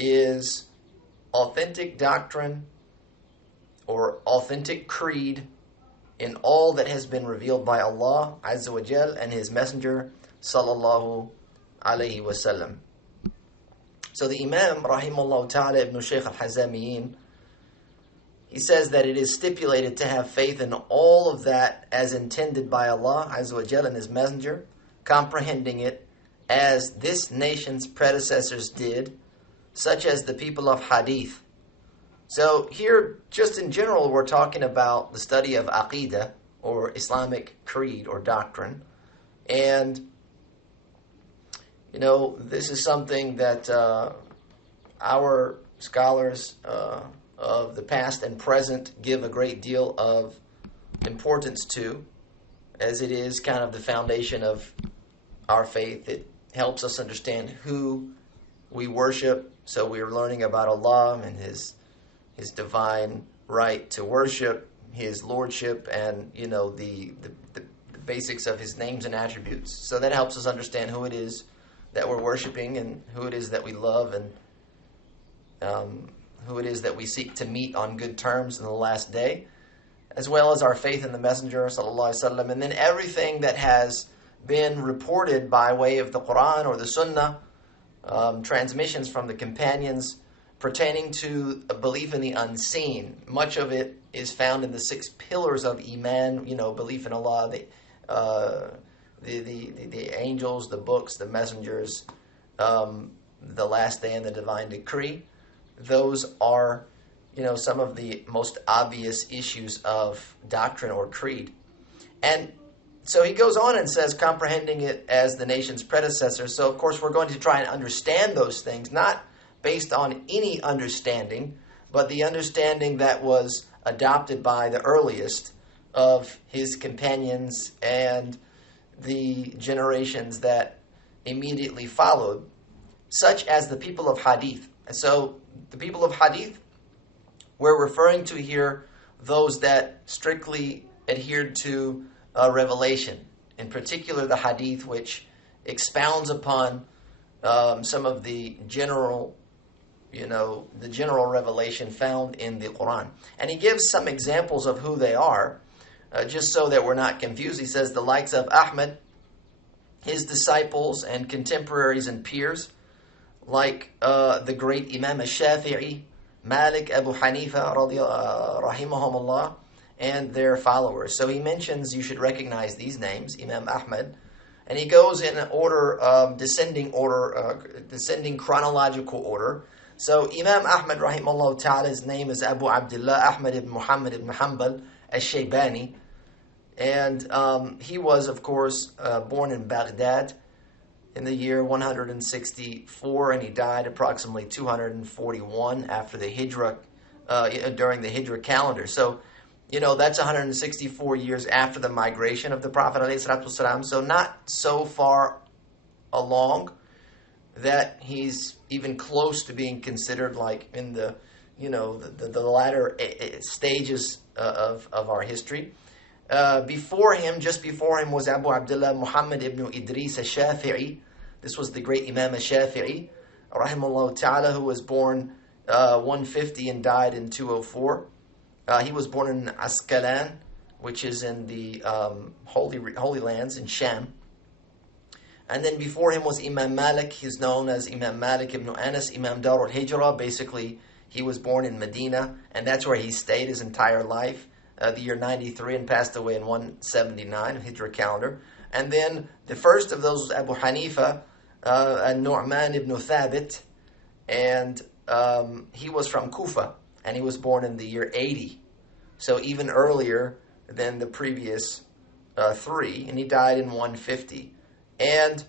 is authentic doctrine or authentic creed in all that has been revealed by Allah Azza wa Jal and His Messenger Sallallahu Alaihi Wasallam. So the Imam, Rahimahullah Ta'ala, Ibn Shaykh al-Hazamiyin, he says that it is stipulated to have faith in all of that as intended by Allah Azza wa Jal and His Messenger, comprehending it as this nation's predecessors did, such as the people of Hadith. So here, just in general, we're talking about the study of Aqidah, or Islamic creed or doctrine. And, this is something that our scholars of the past and present give a great deal of importance to, as it is kind of the foundation of our faith. It helps us understand who we worship. So we're learning about Allah and His divine right to worship, His lordship, and the basics of His names and attributes. So that helps us understand who it is that we're worshiping and who it is that we love and who it is that we seek to meet on good terms in the last day, as well as our faith in the Messenger Sallallahu Alaihi Wasallam, and then everything that has been reported by way of the Quran or the Sunnah, transmissions from the companions pertaining to a belief in the unseen. Much of it is found in the 6 pillars of Iman, belief in Allah, the angels, the books, the messengers, the last day and the divine decree. Those are, some of the most obvious issues of doctrine or creed. And so he goes on and says, comprehending it as the nation's predecessor. So, of course, we're going to try and understand those things, not based on any understanding, but the understanding that was adopted by the earliest of his companions and the generations that immediately followed, such as the people of Hadith. And so the people of Hadith, we're referring to here those that strictly adhered to revelation, in particular the Hadith, which expounds upon some of the general revelation found in the Quran. And he gives some examples of who they are, just so that we're not confused. He says the likes of Ahmad, his disciples and contemporaries and peers, like the great Imam al-Shafi'i, Malik, Abu Hanifa, rahimahumullah, and their followers. So he mentions you should recognize these names, Imam Ahmad, and he goes in order, descending chronological order. So Imam Ahmad, rahimahullah ta'ala, his name is Abu Abdullah Ahmad ibn Muhammad ibn Hanbal al-Shaybani, and he was, of course, born in Baghdad in the year 164, and he died approximately 241 after the Hijrah, during the Hijrah calendar. So, that's 164 years after the migration of the Prophet ﷺ, so not so far along that he's even close to being considered like in the latter stages of our history. Just before him was Abu Abdullah Muhammad ibn Idris al-Shafi'i. This was the great Imam al-Shafi'i, rahimahullah ta'ala, who was born 150 and died in 204. He was born in Asqalan, which is in the Holy Lands in Sham. And then before him was Imam Malik. He's known as Imam Malik ibn Anas, Imam Dar al-Hijrah. Basically, he was born in Medina, and that's where he stayed his entire life, the year 93, and passed away in 179 of Hijrah calendar. And then the first of those was Abu Hanifa, Nu'man ibn Thabit, and he was from Kufa, and he was born in the year 80. So even earlier than the previous 3, and he died in 150. And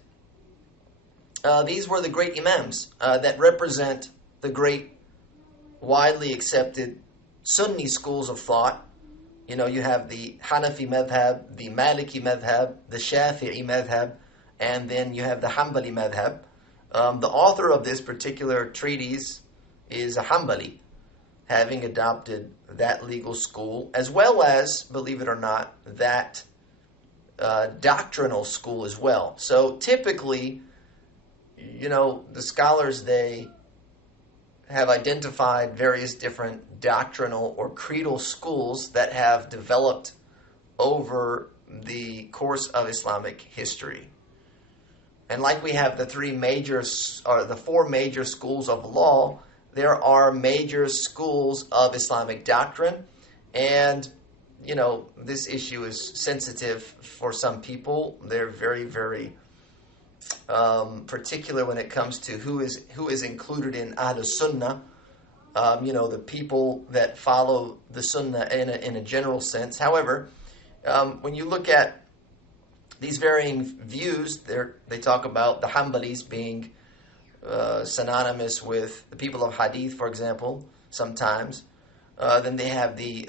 these were the great imams that represent the great, widely accepted Sunni schools of thought. You have the Hanafi madhab, the Maliki madhab, the Shafi'i madhab, and then you have the Hanbali madhab. The author of this particular treatise is a Hanbali, having adopted that legal school, as well as, believe it or not, that doctrinal school as well. So typically, the scholars, they have identified various different doctrinal or creedal schools that have developed over the course of Islamic history. And like we have the four major schools of law, there are major schools of Islamic doctrine. And, this issue is sensitive for some people. They're very, very particular when it comes to who is included in Ahl Sunnah. The people that follow the Sunnah in a general sense. However, when you look at these varying views, they talk about the Hanbalis being synonymous with the people of Hadith, for example, sometimes. Then they have the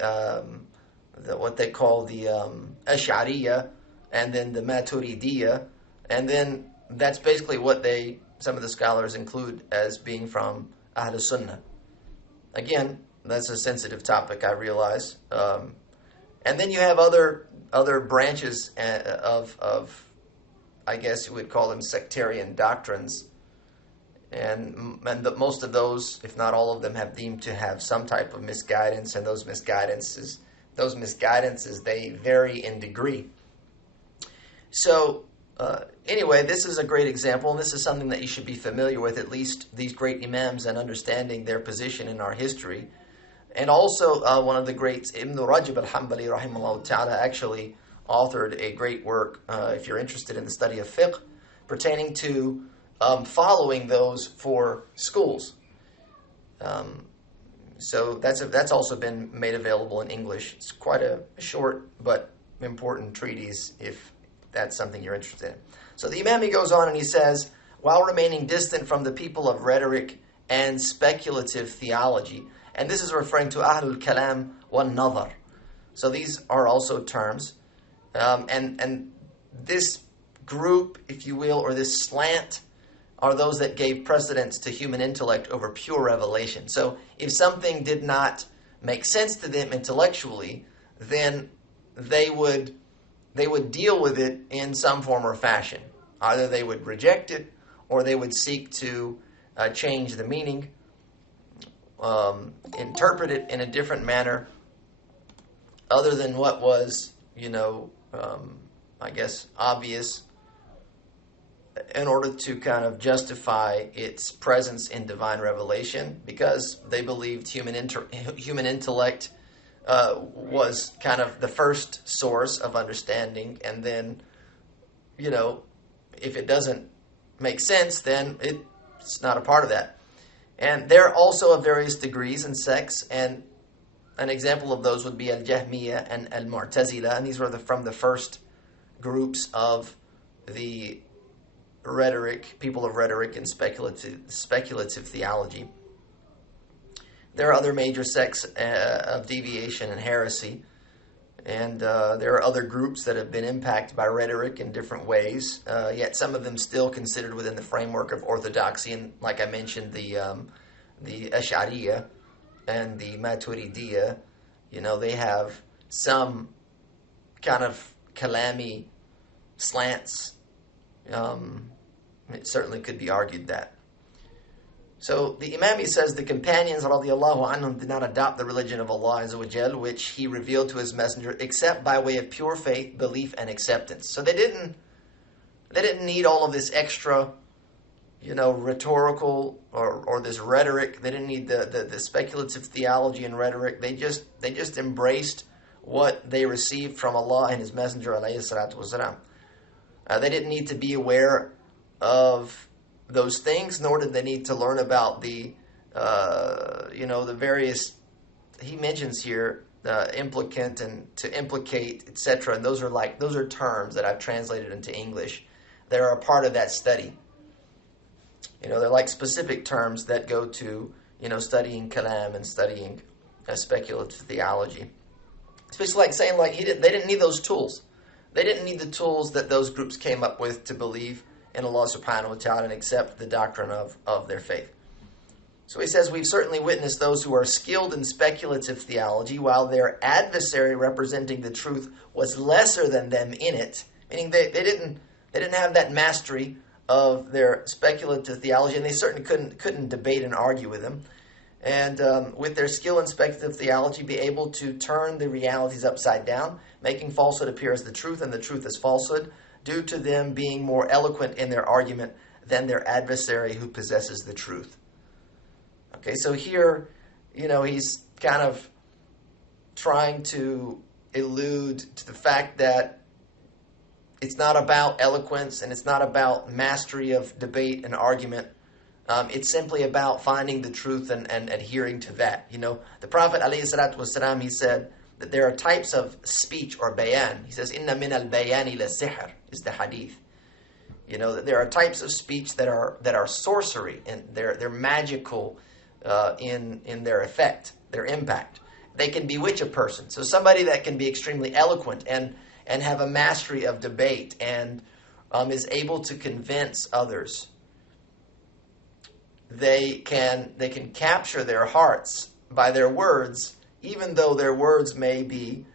what they call the Ash'ariyya, and then the Maturidiyya, and then that's basically what some of the scholars include as being from Ahl Sunnah. Again, that's a sensitive topic, I realize. And then you have other branches of, I guess you would call them sectarian doctrines. And most of those, if not all of them, have deemed to have some type of misguidance, and those misguidances, they vary in degree. So, anyway, this is a great example, and this is something that you should be familiar with, at least these great imams, and understanding their position in our history. And also, one of the greats, Ibn Rajab al-Hanbali, rahimahullah ta'ala, actually authored a great work, if you're interested in the study of fiqh, pertaining to following those four schools. So that's also been made available in English. It's quite a short but important treatise if that's something you're interested in. So the Imam, he goes on and he says, while remaining distant from the people of rhetoric and speculative theology, and this is referring to Ahlul Kalam wal Nadar. So these are also terms. And this group, if you will, or this slant, are those that gave precedence to human intellect over pure revelation. So if something did not make sense to them intellectually, then they would deal with it in some form or fashion. Either they would reject it, or they would seek to change the meaning, interpret it in a different manner, other than what was, I guess, obvious, in order to kind of justify its presence in divine revelation, because they believed human intellect was kind of the first source of understanding, and then, if it doesn't make sense, then it's not a part of that. And they're also of various degrees and sects, and an example of those would be Al-Jahmiyyah and Al-Mu'tazila, and these were from the first groups of the people of rhetoric and speculative theology. There are other major sects of deviation and heresy, and there are other groups that have been impacted by rhetoric in different ways, yet some of them still considered within the framework of orthodoxy, and like I mentioned, the Ash'ariyya and the Maturidiyya, they have some kind of kalami slants. It certainly could be argued that. So the Imam, he says, the companions radiallahu anhum did not adopt the religion of Allah Azza wa Jal, which He revealed to His Messenger, except by way of pure faith, belief, and acceptance. So they didn't need all of this extra, rhetorical or this rhetoric. They didn't need the speculative theology and rhetoric. They just embraced what they received from Allah and His Messenger alayhi salatu wasalam. They didn't need to be aware of those things, nor did they need to learn about the various, he mentions here, implicant and to implicate, etc. And those are terms that I've translated into English. They're a part of that study. They're like specific terms that go to, studying kalam and studying speculative theology. It's basically like saying, they didn't need those tools. They didn't need the tools that those groups came up with to believe in Allah subhanahu wa ta'ala and accept the doctrine of their faith. So he says, we've certainly witnessed those who are skilled in speculative theology, while their adversary representing the truth was lesser than them in it, meaning they didn't have that mastery of their speculative theology, and they certainly couldn't debate and argue with him. and with their skill in speculative theology, be able to turn the realities upside down, making falsehood appear as the truth and the truth as falsehood, due to them being more eloquent in their argument than their adversary who possesses the truth. Okay, so here, he's kind of trying to allude to the fact that it's not about eloquence and it's not about mastery of debate and argument. It's simply about finding the truth and adhering to that. The Prophet ﷺ, he said that there are types of speech or bayan. He says, "Inna min al-bayani la sihr," is the hadith. That there are types of speech that are sorcery, and they're magical in their effect, their impact. They can bewitch a person. So somebody that can be extremely eloquent and have a mastery of debate and is able to convince others, they can capture their hearts by their words, even though their words may be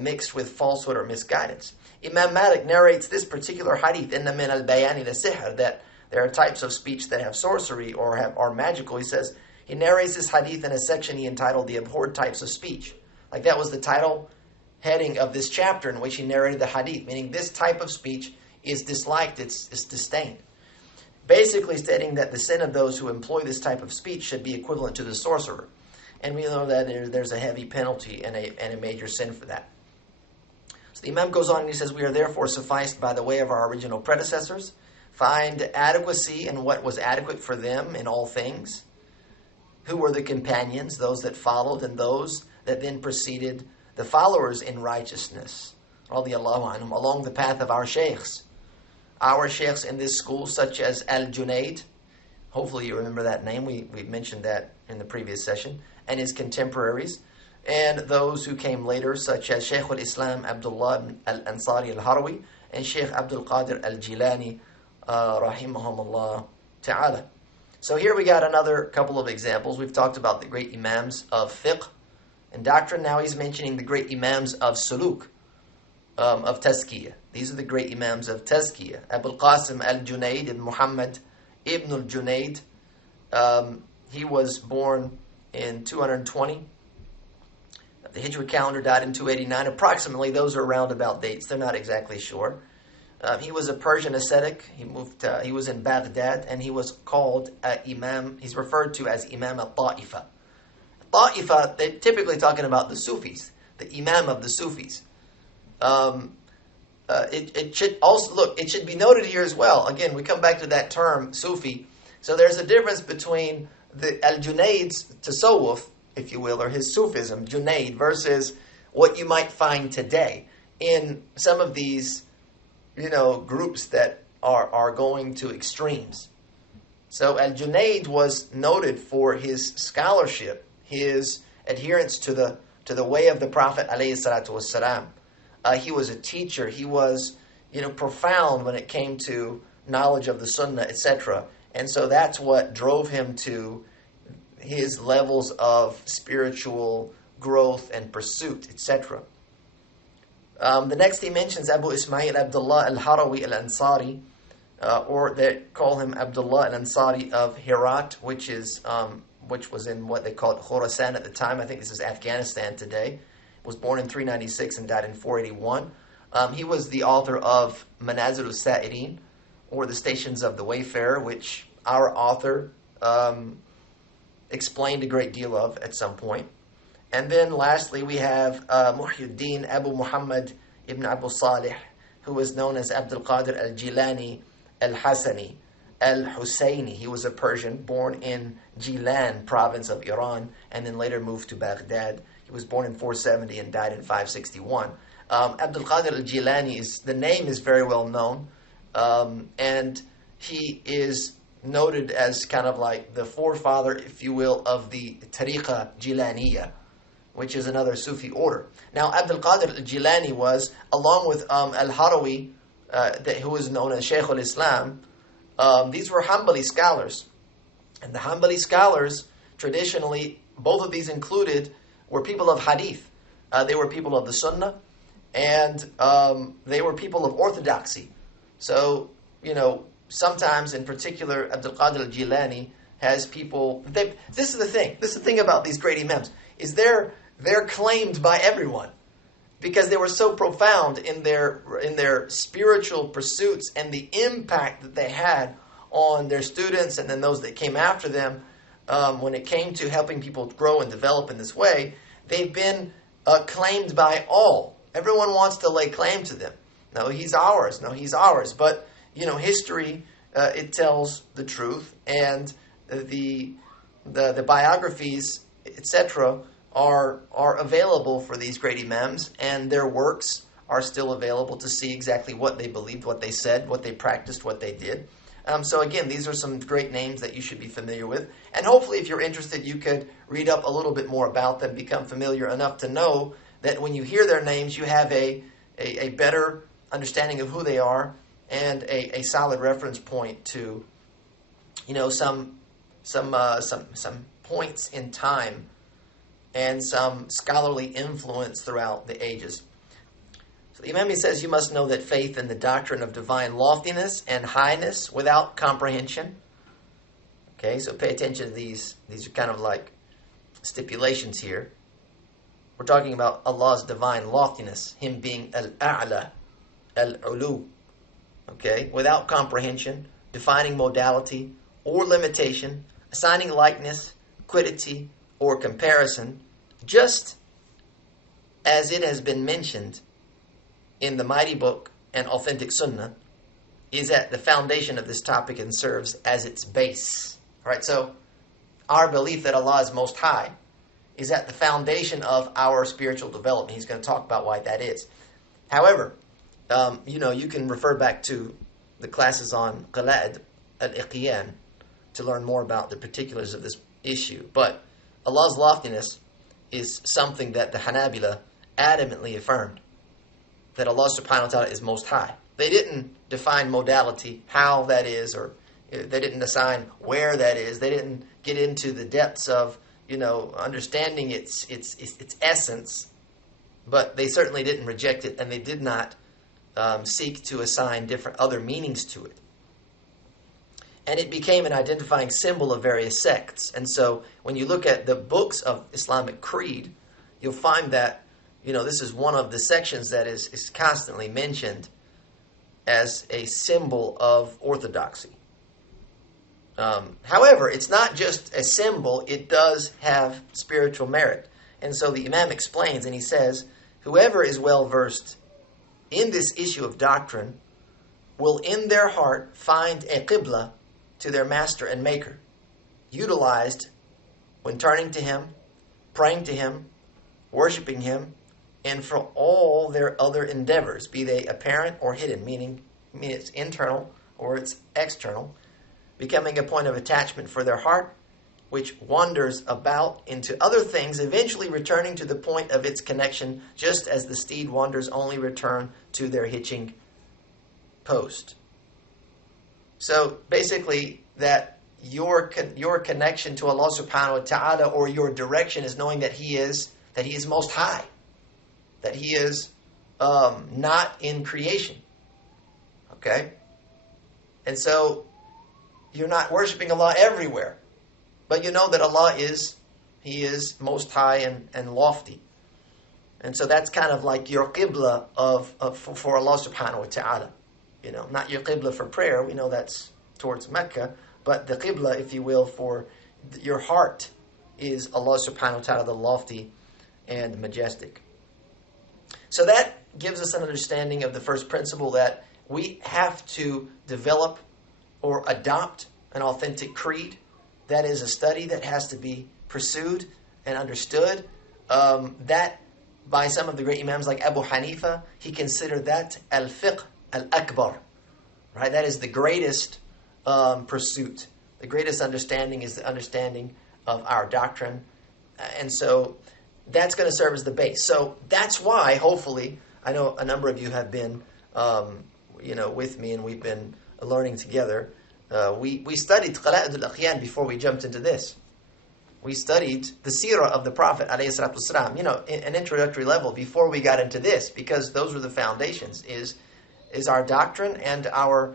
mixed with falsehood or misguidance. Imam Malik narrates this particular hadith, "Inna min al-bayani la sihr," that there are types of speech that have sorcery or are magical. He says, he narrates this hadith in a section he entitled "The Abhorred Types of Speech." Like that was the title heading of this chapter in which he narrated the hadith, meaning this type of speech is disliked, it's disdained. Basically stating that the sin of those who employ this type of speech should be equivalent to the sorcerer. And we know that there's a heavy penalty and a major sin for that. So the Imam goes on and he says, "We are therefore sufficed by the way of our original predecessors, find adequacy in what was adequate for them in all things. Who were the companions, those that followed, and those that then preceded the followers in righteousness, radiyallahu anhum, along the path of our sheikhs. Our sheikhs in this school, such as Al-Junaid," hopefully you remember that name, we mentioned that in the previous session, "and his contemporaries, and those who came later, such as Shaykh al-Islam Abdullah al-Ansari al-Harawi and Shaykh Abdul Qadir al-Jilani, rahimahumullah ta'ala." So here we got another couple of examples. We've talked about the great imams of fiqh and doctrine. Now he's mentioning the great imams of suluk, of tazkiyah. These are the great imams of tazkiyah. Abul Qasim al-Junaid ibn Muhammad ibn al-Junaid. He was born in 220. The Hijra calendar, died in 289. Approximately, those are roundabout dates. They're not exactly sure. He was a Persian ascetic. He was in Baghdad, and he was called Imam. He's referred to as Imam al-Ta'ifa. Ta'ifa, they're typically talking about the Sufis, the Imam of the Sufis. It should also, look, it should be noted here as well. Again, we come back to that term, Sufi. So there's a difference between the Al-Junaid's tasawwuf, if you will, or his Sufism, Junaid, versus what you might find today in some of these, groups that are going to extremes. So Al-Junaid was noted for his scholarship, his adherence to the way of the Prophet ﷺ. He was a teacher. He was, profound when it came to knowledge of the Sunnah, etc. And so that's what drove him to his levels of spiritual growth and pursuit, etc. The next he mentions Abu Ismail Abdullah al-Harawi al-Ansari, or they call him Abdullah al-Ansari of Herat, which was in what they called Khorasan at the time. I think this is Afghanistan today. Was born in 396 and died in 481. He was the author of Manazil al-Sa'irin, or the Stations of the Wayfarer, which our author explained a great deal of at some point. And then lastly we have Muhyiddin Abu Muhammad ibn Abu Salih, who was known as Abdul Qadir al-Jilani al-Hasani al-Husayni. He was a Persian born in Gilan province of Iran and then later moved to Baghdad. He was born in 470 and died in 561. Abdul Qadir al-Jilani, the name is very well known, and he is noted as kind of like the forefather, if you will, of the Tariqa Jilaniya, which is another Sufi order. Now, Abdul Qadir al-Jilani was, along with al-Harawi, who was known as Shaykh al-Islam, these were Hanbali scholars. And the Hanbali scholars, traditionally, both of these included, were people of hadith. They were people of the Sunnah, and they were people of orthodoxy. So, sometimes, in particular, Abdul Qadir al-Jilani has people. This is the thing. This is the thing about these great imams is they're claimed by everyone because they were so profound in their spiritual pursuits and the impact that they had on their students and then those that came after them. When it came to helping people grow and develop in this way, they've been claimed by all. Everyone wants to lay claim to them. No, he's ours. No, he's ours. But history it tells the truth, and the biographies, etc., are available for these great imams, and their works are still available to see exactly what they believed, what they said, what they practiced, what they did. So again, these are some great names that you should be familiar with. And hopefully, if you're interested, you could read up a little bit more about them, become familiar enough to know that when you hear their names, you have a better understanding of who they are and a solid reference point to, some points in time and some scholarly influence throughout the ages. So the Imam says, you must know that faith in the doctrine of divine loftiness and highness without comprehension. Okay, so pay attention to these. These are kind of like stipulations here. We're talking about Allah's divine loftiness, Him being Al-A'la, Al-Ulu. Okay, without comprehension, defining modality or limitation, assigning likeness, quiddity, or comparison, just as it has been mentioned in the mighty book and authentic sunnah, is at the foundation of this topic and serves as its base. All right, so our belief that Allah is most high is at the foundation of our spiritual development. He's going to talk about why that is. However, you can refer back to the classes on Qala'id al-Iqyan to learn more about the particulars of this issue. But Allah's loftiness is something that the Hanabila adamantly affirmed, that Allah subhanahu wa ta'ala is most high. They didn't define modality, how that is, or they didn't assign where that is. They didn't get into the depths of, understanding its essence, but they certainly didn't reject it, and they did not seek to assign different other meanings to it. And it became an identifying symbol of various sects. And so when you look at the books of Islamic creed, you'll find that, this is one of the sections that is constantly mentioned as a symbol of orthodoxy. However, it's not just a symbol, it does have spiritual merit. And so the Imam explains, and he says, whoever is well versed in this issue of doctrine will in their heart find a qibla to their master and maker, utilized when turning to him, praying to him, worshiping him, and for all their other endeavors, be they apparent or hidden, meaning it's internal or it's external, becoming a point of attachment for their heart, which wanders about into other things, eventually returning to the point of its connection, just as the steed wanders only return to their hitching post. So basically, that your connection to Allah subhanahu wa ta'ala, or your direction, is knowing that He is most high, that He is not in creation. Okay? And so you're not worshiping Allah everywhere, but you know that Allah He is most high and lofty. And so that's kind of like your qibla for Allah subhanahu wa ta'ala. Not your qibla for prayer, we know that's towards Mecca, but the qibla, if you will, for your heart is Allah subhanahu wa ta'ala, the lofty and majestic. So that gives us an understanding of the first principle, that we have to develop or adopt an authentic creed. That is a study that has to be pursued and understood. That, by some of the great imams like Abu Hanifa, he considered that al-fiqh al-akbar. Right? That is the greatest pursuit. The greatest understanding is the understanding of our doctrine. And so that's going to serve as the base. So that's why, hopefully, I know a number of you have been, with me, and we've been learning together. We studied Qala'id al-Iqyan before we jumped into this. We studied the seerah of the Prophet, alayhi salatu wasalam, an introductory level before we got into this, because those were the foundations, is our doctrine and our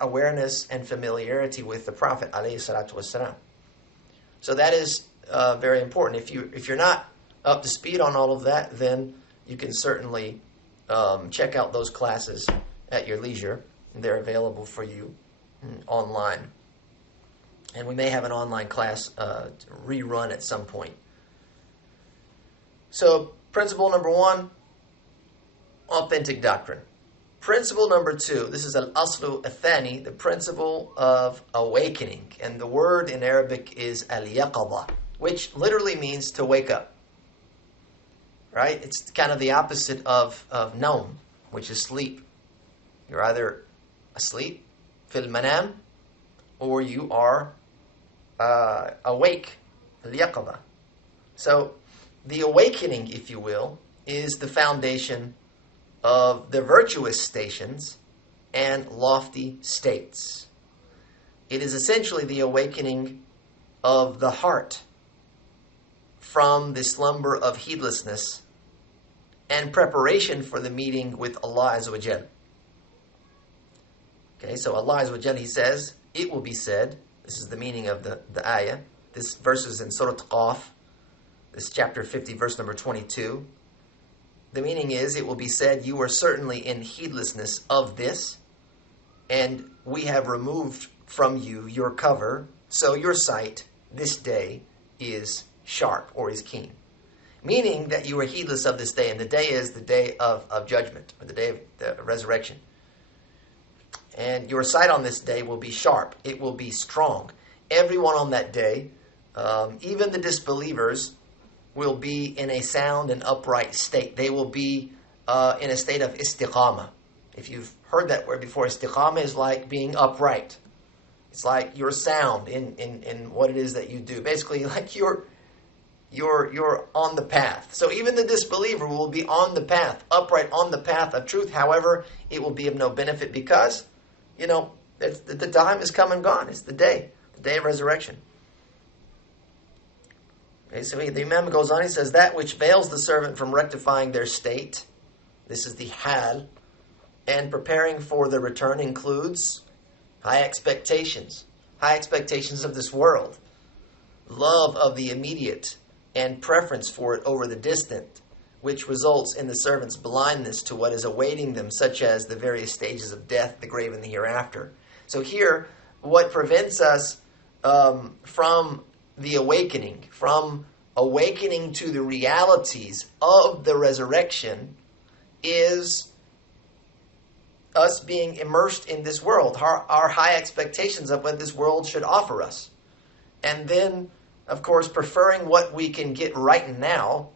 awareness and familiarity with the Prophet, alayhi salatu wasalam. So that is very important. If you're not up to speed on all of that, then you can certainly check out those classes at your leisure. They're available for you online. And we may have an online class rerun at some point. So, principle number 1, authentic doctrine. Principle number 2, this is al-aslu al-thani, the principle of awakening. And the word in Arabic is al-yaqadha, which literally means to wake up. Right? It's kind of the opposite of naum, which is sleep. You're either asleep, fil manam, or you are awake, al-yaqadha. So, the awakening, if you will, is the foundation of the virtuous stations and lofty states. It is essentially the awakening of the heart from the slumber of heedlessness and preparation for the meeting with Allah Azza wa Jal. Okay, so Allah Azza wa Jal, He says, it will be said, this is the meaning of the ayah, this verse is in Surah Qaf, this chapter 50, verse number 22. The meaning is, it will be said, you are certainly in heedlessness of this, and we have removed from you your cover, so your sight this day is sharp, or is keen. Meaning that you are heedless of this day, and the day is the day of judgment, or the day of the resurrection. And your sight on this day will be sharp, it will be strong. Everyone on that day, even the disbelievers, will be in a sound and upright state. They will be in a state of istiqamah. If you've heard that word before, istiqamah is like being upright. It's like you're sound in what it is that you do. Basically, like you're on the path. So even the disbeliever will be on the path, upright on the path of truth. However, it will be of no benefit because, the time is come and gone. It's the day of resurrection. Okay, so the Imam goes on, he says, that which veils the servant from rectifying their state, this is the hal, and preparing for the return includes high expectations of this world, love of the immediate, and preference for it over the distant, which results in the servant's blindness to what is awaiting them, such as the various stages of death, the grave, and the hereafter. So here, what prevents us from the awakening, from awakening to the realities of the resurrection, is us being immersed in this world, our high expectations of what this world should offer us. And then, of course, preferring what we can get right now.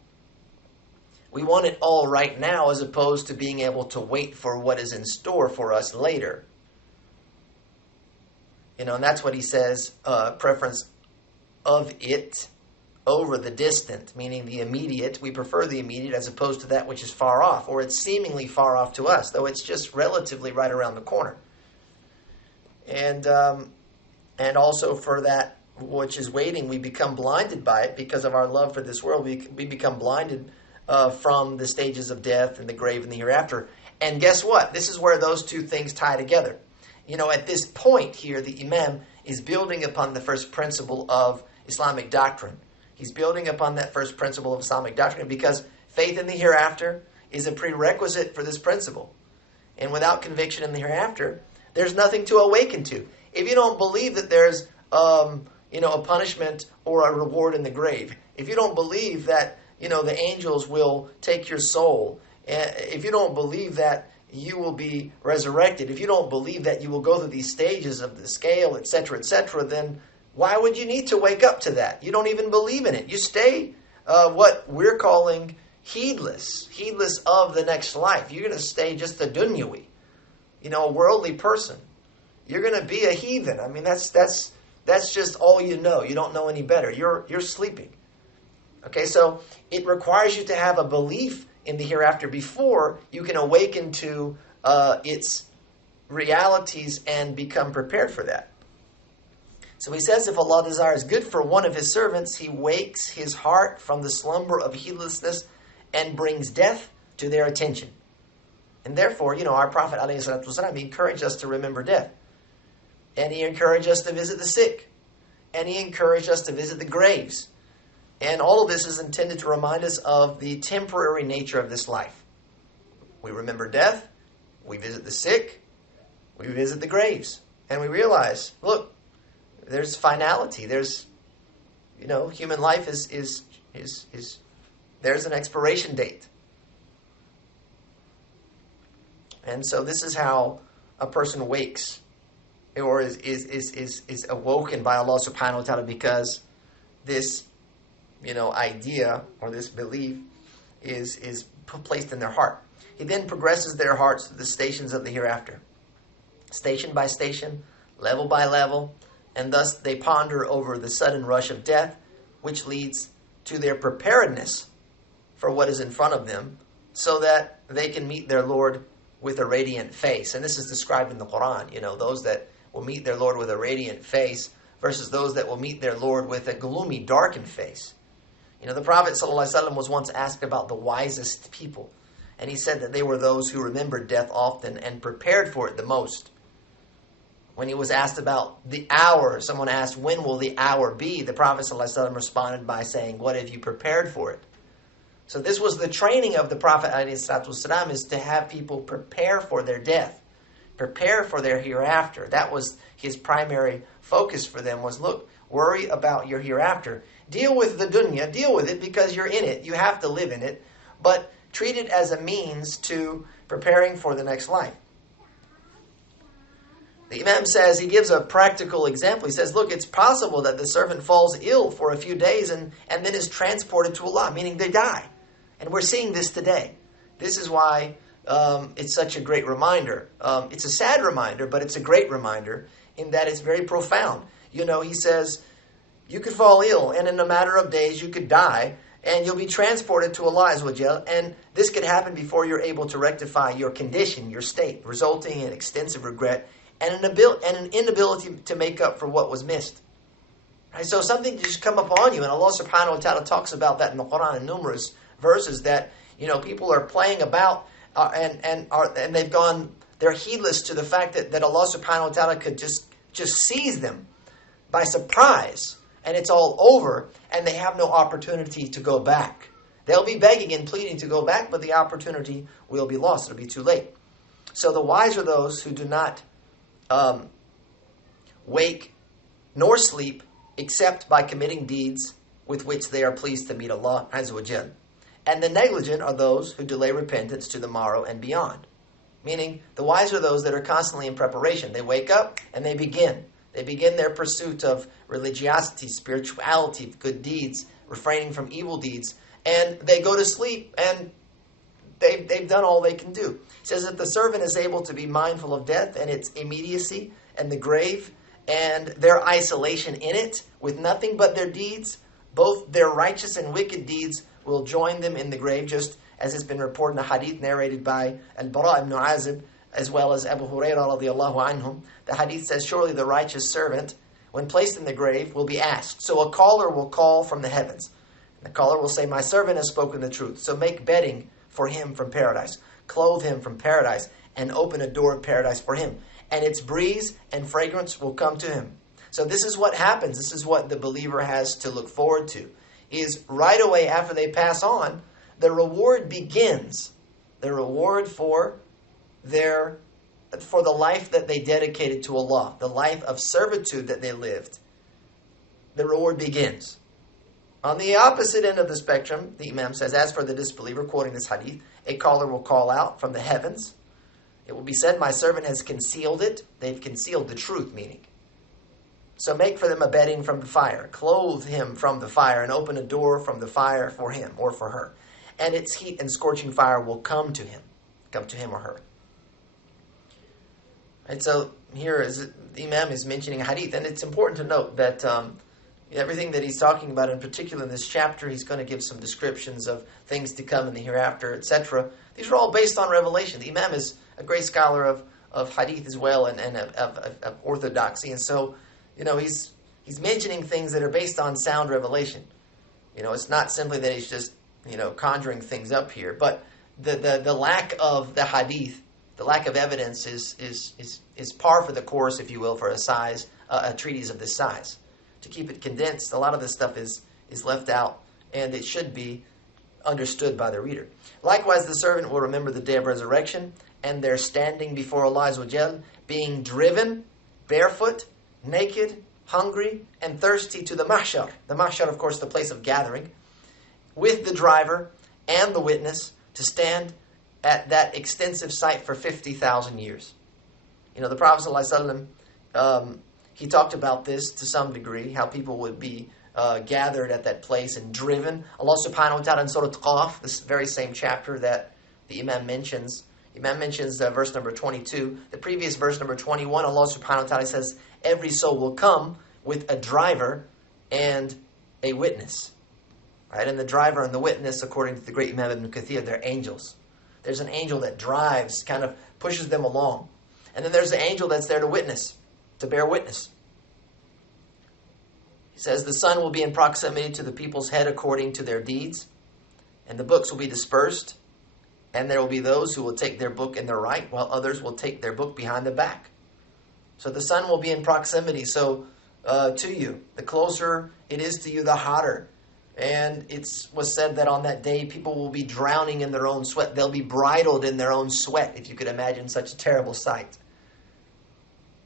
We want it all right now as opposed to being able to wait for what is in store for us later. And that's what he says, preference of it over the distant, meaning the immediate. We prefer the immediate as opposed to that which is far off, or it's seemingly far off to us, though it's just relatively right around the corner. And also for that which is waiting, we become blinded by it because of our love for this world. We become blinded from the stages of death and the grave and the hereafter. And guess what? This is where those two things tie together. At this point here, the Imam is building upon the first principle of Islamic doctrine. He's building upon that first principle of Islamic doctrine because faith in the hereafter is a prerequisite for this principle. And without conviction in the hereafter, there's nothing to awaken to. If you don't believe that there's a punishment or a reward in the grave, if you don't believe that the angels will take your soul, if you don't believe that you will be resurrected, if you don't believe that you will go through these stages of the scale, etc., then why would you need to wake up to that? You don't even believe in it. You stay what we're calling heedless of the next life. You're going to stay just a dunyawi, a worldly person. You're going to be a heathen. I mean, that's just all you know. You don't know any better. You're sleeping. Okay, so it requires you to have a belief in the hereafter before you can awaken to its realities and become prepared for that. So he says, if Allah desires good for one of His servants, He wakes his heart from the slumber of heedlessness and brings death to their attention. And therefore, our Prophet ﷺ, he encouraged us to remember death. And he encouraged us to visit the sick. and he encouraged us to visit the graves. And all of this is intended to remind us of the temporary nature of this life. We remember death, we visit the sick, we visit the graves, and we realize, look, there's finality. There's, human life is there's an expiration date. And so this is how a person wakes or is awoken by Allah subhanahu wa ta'ala, because this idea or this belief is placed in their heart. He then progresses their hearts to the stations of the hereafter, station by station, level by level, and thus they ponder over the sudden rush of death, which leads to their preparedness for what is in front of them, so that they can meet their Lord with a radiant face. And this is described in the Quran, those that will meet their Lord with a radiant face versus those that will meet their Lord with a gloomy, darkened face. The Prophet ﷺ was once asked about the wisest people, and he said that they were those who remembered death often and prepared for it the most. When he was asked about the hour, someone asked, when will the hour be? The Prophet ﷺ responded by saying, what have you prepared for it? So this was the training of the Prophet ﷺ, is to have people prepare for their death, prepare for their hereafter. That was his primary focus for them, was, look, worry about your hereafter. Deal with the dunya, deal with it because you're in it, you have to live in it, but treat it as a means to preparing for the next life. The Imam says, he gives a practical example. He says, look, it's possible that the servant falls ill for a few days and then is transported to Allah, meaning they die. And we're seeing this today. This is why it's such a great reminder. It's a sad reminder, but it's a great reminder in that it's very profound. He says, you could fall ill, and in a matter of days you could die, and you'll be transported to Allah Azza wa Jal, and this could happen before you're able to rectify your condition, your state, resulting in extensive regret and an inability to make up for what was missed. Right? So something just come upon you, and Allah subhanahu wa ta'ala talks about that in the Quran in numerous verses, that people are playing about and they're heedless to the fact that Allah subhanahu wa ta'ala could just seize them by surprise, and it's all over, and they have no opportunity to go back. They'll be begging and pleading to go back, but the opportunity will be lost. It'll be too late. So the wise are those who do not wake nor sleep except by committing deeds with which they are pleased to meet Allah Azza wa Jal. And the negligent are those who delay repentance to the morrow and beyond. Meaning, the wise are those that are constantly in preparation. They wake up and they begin. They begin their pursuit of religiosity, spirituality, good deeds, refraining from evil deeds. And they go to sleep and they've done all they can do. It says that the servant is able to be mindful of death and its immediacy and the grave and their isolation in it with nothing but their deeds. Both their righteous and wicked deeds will join them in the grave, just as it's been reported in a hadith narrated by Al-Bara ibn Azib, as well as Abu Hurairah radiallahu anhum. The hadith says, surely the righteous servant, when placed in the grave, will be asked. So a caller will call from the heavens. And the caller will say, my servant has spoken the truth. So make bedding for him from paradise. Clothe him from paradise, and open a door of paradise for him. And its breeze and fragrance will come to him. So this is what happens. This is what the believer has to look forward to. Is right away after they pass on, the reward begins. The reward for the life that they dedicated to Allah, the life of servitude that they lived. The reward begins. On the opposite end of the spectrum, the Imam says, as for the disbeliever, quoting this hadith, a caller will call out from the heavens. It will be said, my servant has concealed it. They've concealed the truth, meaning. So make for them a bedding from the fire. Clothe him from the fire and open a door from the fire for him or for her. And its heat and scorching fire will come to him or her. And so here the Imam is mentioning a hadith. And it's important to note that everything that he's talking about, in particular in this chapter, he's going to give some descriptions of things to come in the hereafter, etc. These are all based on revelation. The Imam is a great scholar of hadith as well and of orthodoxy. And so, he's mentioning things that are based on sound revelation. It's not simply that he's just, conjuring things up here. But the lack of the hadith, the lack of evidence is par for the course, if you will, for a treatise of this size. to keep it condensed, a lot of this stuff is left out, and it should be understood by the reader. Likewise, the servant will remember the day of resurrection and their standing before Allah Azza wa Jal, being driven barefoot, naked, hungry, and thirsty to the mahshar. The mahshar, of course, the place of gathering, with the driver and the witness to stand at that extensive site for 50,000 years. You know, the Prophet ﷺ, he talked about this to some degree, how people would be gathered at that place and driven. Allah subhanahu wa ta'ala in Surah Qaf, this very same chapter that the Imam mentions, verse number 22. The previous verse number 21, Allah subhanahu wa ta'ala says, every soul will come with a driver and a witness. Right? And the driver and the witness, according to the great Imam Ibn Kathir, they're angels. There's an angel that drives, kind of pushes them along. And then there's an angel that's there to witness, to bear witness. He says, the sun will be in proximity to the people's head according to their deeds, and the books will be dispersed, and there will be those who will take their book in their right, while others will take their book behind the back. So the sun will be in proximity to you. The closer it is to you, the hotter. And it was said that on that day, people will be drowning in their own sweat. They'll be bridled in their own sweat, if you could imagine such a terrible sight.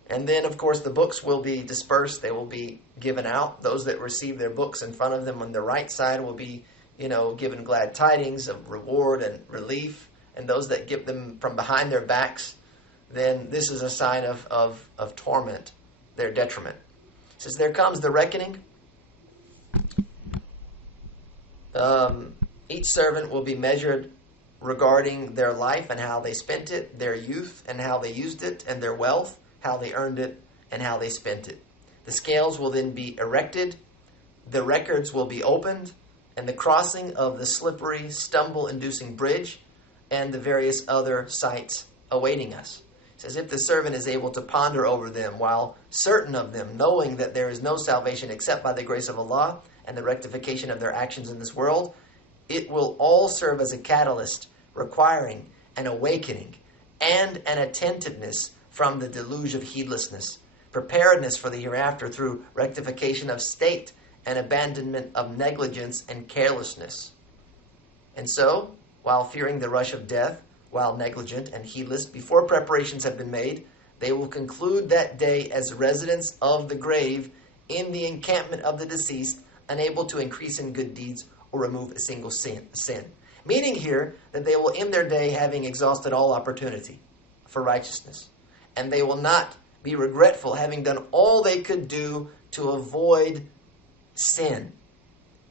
And then, of course, the books will be dispersed. They will be given out. Those that receive their books in front of them on the right side will be, given glad tidings of reward and relief. And those that give them from behind their backs, then this is a sign of torment, their detriment. It says, there comes the reckoning. Each servant will be measured regarding their life and how they spent it, their youth and how they used it, and their wealth, how they earned it, and how they spent it. The scales will then be erected, the records will be opened, and the crossing of the slippery, stumble-inducing bridge, and the various other sights awaiting us. It says, if the servant is able to ponder over them while certain of them, knowing that there is no salvation except by the grace of Allah and the rectification of their actions in this world, it will all serve as a catalyst requiring an awakening and an attentiveness from the deluge of heedlessness, preparedness for the hereafter through rectification of state and abandonment of negligence and carelessness. And so, while fearing the rush of death, while negligent and heedless, before preparations have been made, they will conclude that day as residents of the grave in the encampment of the deceased, unable to increase in good deeds or remove a single sin. Meaning here that they will end their day having exhausted all opportunity for righteousness. And they will not be regretful having done all they could do to avoid sin,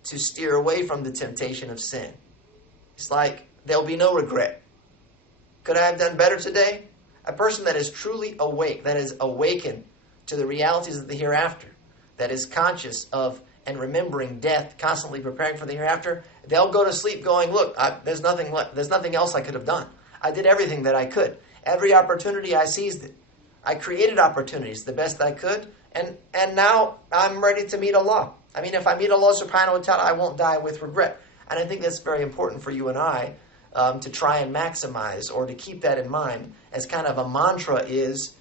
to steer away from the temptation of sin. It's like there'll be no regret. Could I have done better today? A person that is truly awake, that is awakened to the realities of the hereafter, that is conscious of and remembering death, constantly preparing for the hereafter, they'll go to sleep going, look, there's nothing else I could have done. I did everything that I could. Every opportunity, I seized it. I created opportunities the best I could, and now I'm ready to meet Allah. I mean, if I meet Allah subhanahu wa ta'ala, I won't die with regret. And I think that's very important for you and I to try and maximize, or to keep that in mind as kind of a mantra is,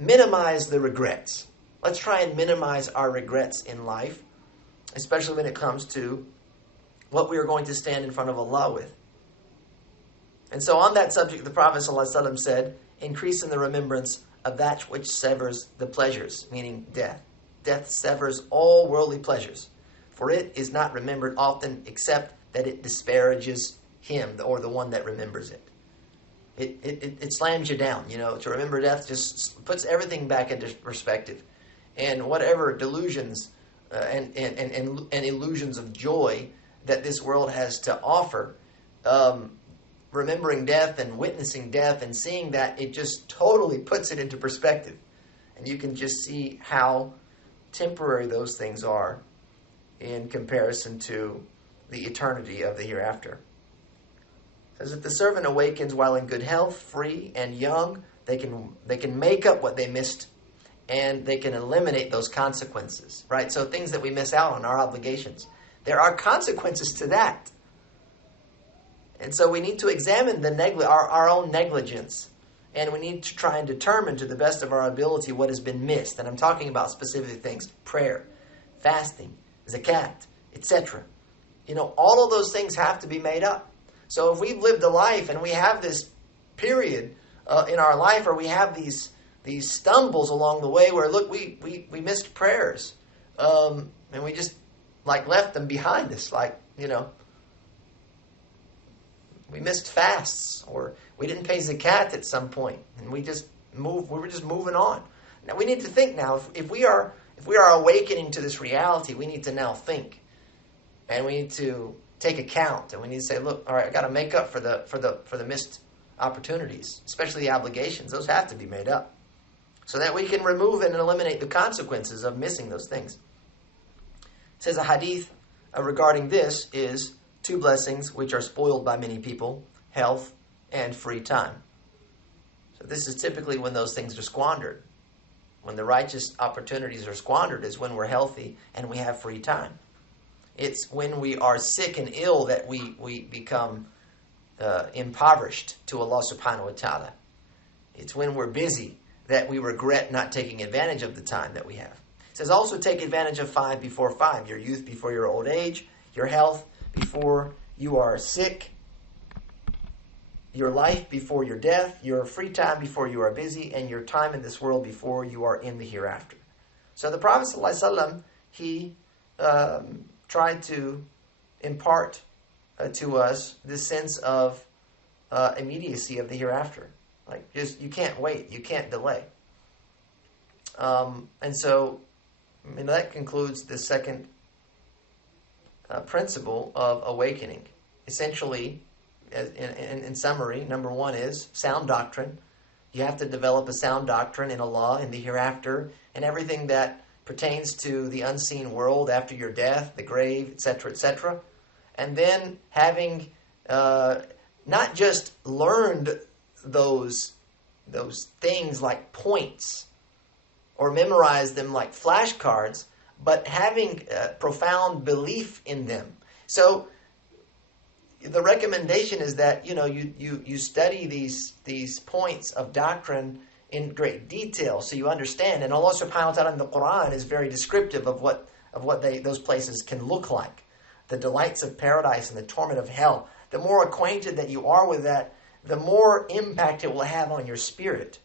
minimize the regrets. Let's try and minimize our regrets in life, especially when it comes to what we are going to stand in front of Allah with. And so on that subject, the Prophet ﷺ said, increase in the remembrance of that which severs the pleasures, meaning death. Death severs all worldly pleasures, for it is not remembered often except that it disparages him, or the one that remembers it. It slams you down, to remember death just puts everything back into perspective. And whatever delusions and illusions of joy that this world has to offer, remembering death and witnessing death and seeing that, it just totally puts it into perspective. And you can just see how temporary those things are in comparison to the eternity of the hereafter. It says, if the servant awakens while in good health, free and young, they can make up what they missed, and they can eliminate those consequences, right? So things that we miss out on, our obligations, there are consequences to that. And so we need to examine our own negligence, and we need to try and determine to the best of our ability what has been missed. And I'm talking about specific things: prayer, fasting, zakat, etc. All of those things have to be made up. So if we've lived a life and we have this period in our life, or we have these stumbles along the way where, look, we missed prayers, and we just left them behind us, we missed fasts, or we didn't pay zakat at some point, and we were just moving on. Now we need to think now, if we are awakening to this reality, we need to now think. And we need to take account, and we need to say, look, all right, I got to make up for the missed opportunities, especially the obligations. Those have to be made up, so that we can remove and eliminate the consequences of missing those things. It says a hadith regarding this is 2 blessings which are spoiled by many people: health and free time. So this is typically when those things are squandered. When the righteous opportunities are squandered is when we're healthy and we have free time. It's when we are sick and ill that we become impoverished to Allah subhanahu wa ta'ala. It's when we're busy that we regret not taking advantage of the time that we have. It says also take advantage of 5 before 5. Your youth before your old age, your health before you are sick, your life before your death, your free time before you are busy, and your time in this world before you are in the hereafter. So the Prophet ﷺ, he tried to impart to us this sense of immediacy of the hereafter. You can't wait, you can't delay. And so, that concludes the second principle of awakening. Essentially, in summary, number 1 is sound doctrine. You have to develop a sound doctrine in Allah, in the hereafter, and everything that pertains to the unseen world after your death, the grave, etc., etc. And then having not just learned those things like points or memorized them like flashcards, but having profound belief in them. So the recommendation is that you study these points of doctrine in great detail, so you understand. And Allah subhanahu wa ta'ala in the Quran is very descriptive of what those places can look like. The delights of paradise and the torment of hell. The more acquainted that you are with that, the more impact it will have on your spirit.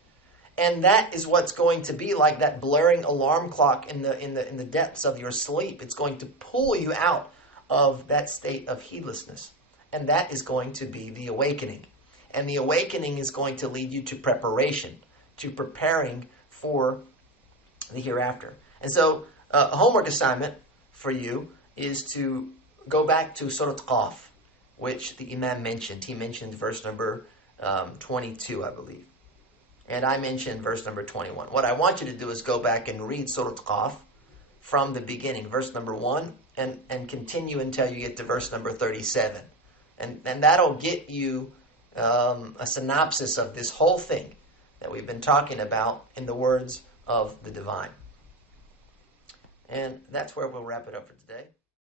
And that is what's going to be like that blaring alarm clock in the depths of your sleep. It's going to pull you out of that state of heedlessness. And that is going to be the awakening. And the awakening is going to lead you to preparation, to preparing for the hereafter. And so a homework assignment for you is to go back to Surah Qaf, which the Imam mentioned. He mentioned verse number 22, I believe. And I mentioned verse number 21. What I want you to do is go back and read Surah Qaf from the beginning, verse number 1, and continue until you get to verse number 37. And that'll get you a synopsis of this whole thing that we've been talking about in the words of the divine. And that's where we'll wrap it up for today.